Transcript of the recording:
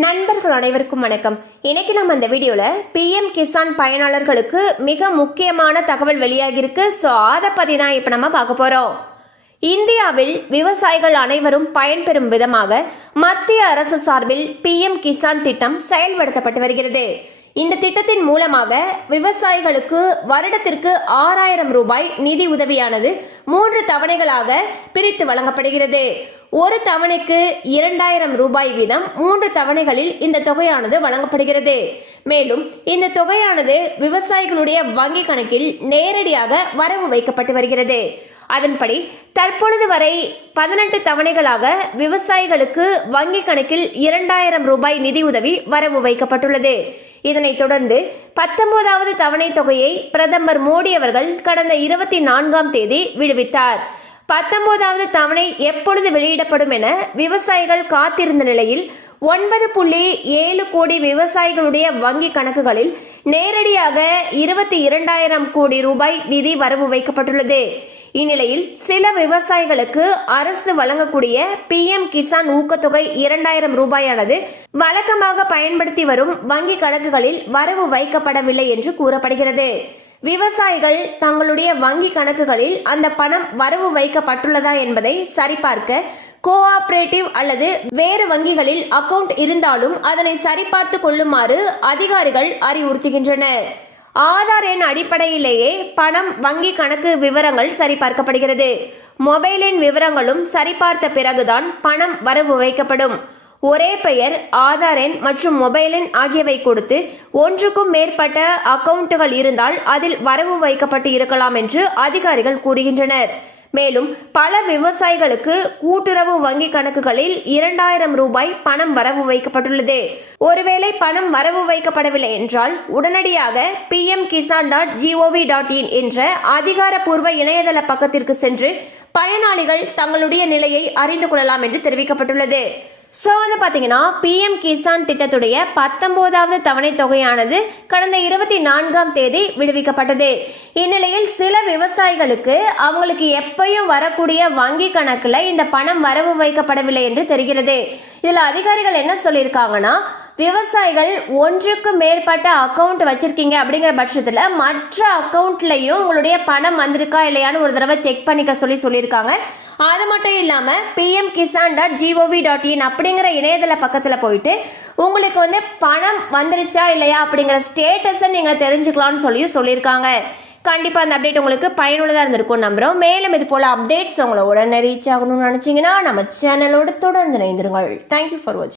நண்பர்கள் அனைவருக்கும் வணக்கம். இன்னைக்கு நம்ம இந்த வீடியோல PM கிசான் பயனாளர்களுக்கு மிக முக்கியமான தகவல் வெளியாகிருக்கு. ஸோ அதை பத்தி தான் இப்ப நம்ம பார்க்க போறோம். இந்தியாவில் விவசாயிகள் அனைவரும் பயன்பெறும் விதமாக மத்திய அரசு சார்பில் PM கிசான் திட்டம் செயல்படுத்தப்பட்டு வருகிறது. இந்த திட்டத்தின் மூலமாக விவசாயிகளுக்கு வருடத்திற்கு 6000 ரூபாய் நிதி உதவியானது 3 தவணைகளாக பிரித்து வழங்கப்படுகிறது. ஒரு தவணைக்கு 2000 ரூபாய் வீதம் 3 தவணைகளில் இந்த தொகையானது வழங்கப்படுகிறது. மேலும் இந்த தொகையானது விவசாயிகளுடைய வங்கி கணக்கில் நேரடியாக வரவு வைக்கப்பட்டு வருகிறது. அதன்படி தற்பொழுது வரை 18 தவணைகளாக விவசாயிகளுக்கு வங்கி கணக்கில் 2000 ரூபாய் நிதியுதவி வரவு வைக்கப்பட்டுள்ளது. இதனைத் தொடர்ந்து 19வது தவணை தொகையை பிரதமர் மோடி அவர்கள் கடந்த 24ஆம் தேதி விடுவித்தார். 19வது தவணை எப்பொழுது வெளியிடப்படும் என விவசாயிகள் காத்திருந்த நிலையில் 9.7 கோடி விவசாயிகளுடைய வங்கி கணக்குகளில் நேரடியாக 22,000 கோடி ரூபாய் நிதி வரவு வைக்கப்பட்டுள்ளது. இந்நிலையில் சில விவசாயிகளுக்கு அரசு வழங்கக்கூடிய PM கிசான் ஊக்கத்தொகை 2000 ரூபாயானது வழக்கமாக பயன்படுத்தி வரும் வங்கி கணக்குகளில் வரவு வைக்கப்படவில்லை என்று கூறப்படுகிறது. விவசாயிகள் தங்களுடைய வங்கி கணக்குகளில் அந்த பணம் வரவு வைக்கப்பட்டுள்ளதா என்பதை சரிபார்க்க கோஆபரேட்டிவ் அல்லது வேறு வங்கிகளில் அக்கவுண்ட் இருந்தாலும் அதனை சரிபார்த்து கொள்ளுமாறு அதிகாரிகள் அறிவுறுத்துகின்றனர். ஆதார் எண் அடிப்படையிலேயே பணம் வங்கி கணக்கு விவரங்கள் சரிபார்க்கப்படுகிறது. மொபைல் எண் விவரங்களும் சரிபார்த்த பிறகுதான் பணம் வரவு வைக்கப்படும். ஒரே பெயர், ஆதார் எண் மற்றும் மொபைல் எண் ஆகியவை கொடுத்து ஒன்றுக்கும் மேற்பட்ட அக்கவுண்டுகள் இருந்தால் அதில் வரவு வைக்கப்பட்டு இருக்கலாம் என்று அதிகாரிகள் கூறுகின்றனர். மேலும் பல விவசாயிகளுக்கு கூட்டுறவு வங்கி கணக்குகளில் 2000 ரூபாய் பணம் வரவு வைக்கப்பட்டுள்ளது. ஒருவேளை பணம் வரவு வைக்கப்படவில்லை என்றால் உடனடியாக pmkisan.gov.in என்ற அதிகாரப்பூர்வ இணையதள பக்கத்திற்கு சென்று பயனாளிகள் தங்களுடைய நிலையை அறிந்து கொள்ளலாம் என்று தெரிவிக்கப்பட்டுள்ளது. ஸோ பார்த்தீங்கன்னா PM கிசான் திட்டத்துடைய 19வது தவணை தொகையானது கடந்த 24ஆம் தேதி விடுவிக்கப்பட்டது. இந்நிலையில் சில விவசாயிகளுக்கு அவங்களுக்கு எப்பயும் வரக்கூடிய வங்கி கணக்குல இந்த பணம் வரவு வைக்கப்படவில்லை என்று தெரிகிறது. இதுல அதிகாரிகள் என்ன சொல்லியிருக்காங்கன்னா, விவசாயிகள் ஒன்றுக்கு மேற்பட்ட அக்கவுண்ட் வச்சிருக்கீங்க அப்படிங்கிற பட்சத்துல மற்ற அக்கவுண்ட்லயும் உங்களுடைய பணம் வந்திருக்கா இல்லையான்னு ஒரு தடவை செக் பண்ணிக்க சொல்லியிருக்காங்க. அது மட்டும் இல்லாம pmkisan.gov.in அப்படிங்கிற இணையதள பக்கத்துல போயிட்டு உங்களுக்கு பணம் வந்துருச்சா இல்லையா அப்படிங்கிற ஸ்டேட்டஸை நீங்க தெரிஞ்சுக்கலாம்னு சொல்லியிருக்காங்க. கண்டிப்பா அந்த அப்டேட் உங்களுக்கு பயனுள்ளதா இருந்திருக்கும் நம்புறோம். மேலும் இது போல அப்டேட்ஸ் உங்களை உடனே ரீச் ஆகணும்னு நினைச்சீங்கன்னா நம்ம சேனலோட தொடர்ந்து இணைந்திருங்கள். தேங்க்யூ ஃபார் வாட்சிங்.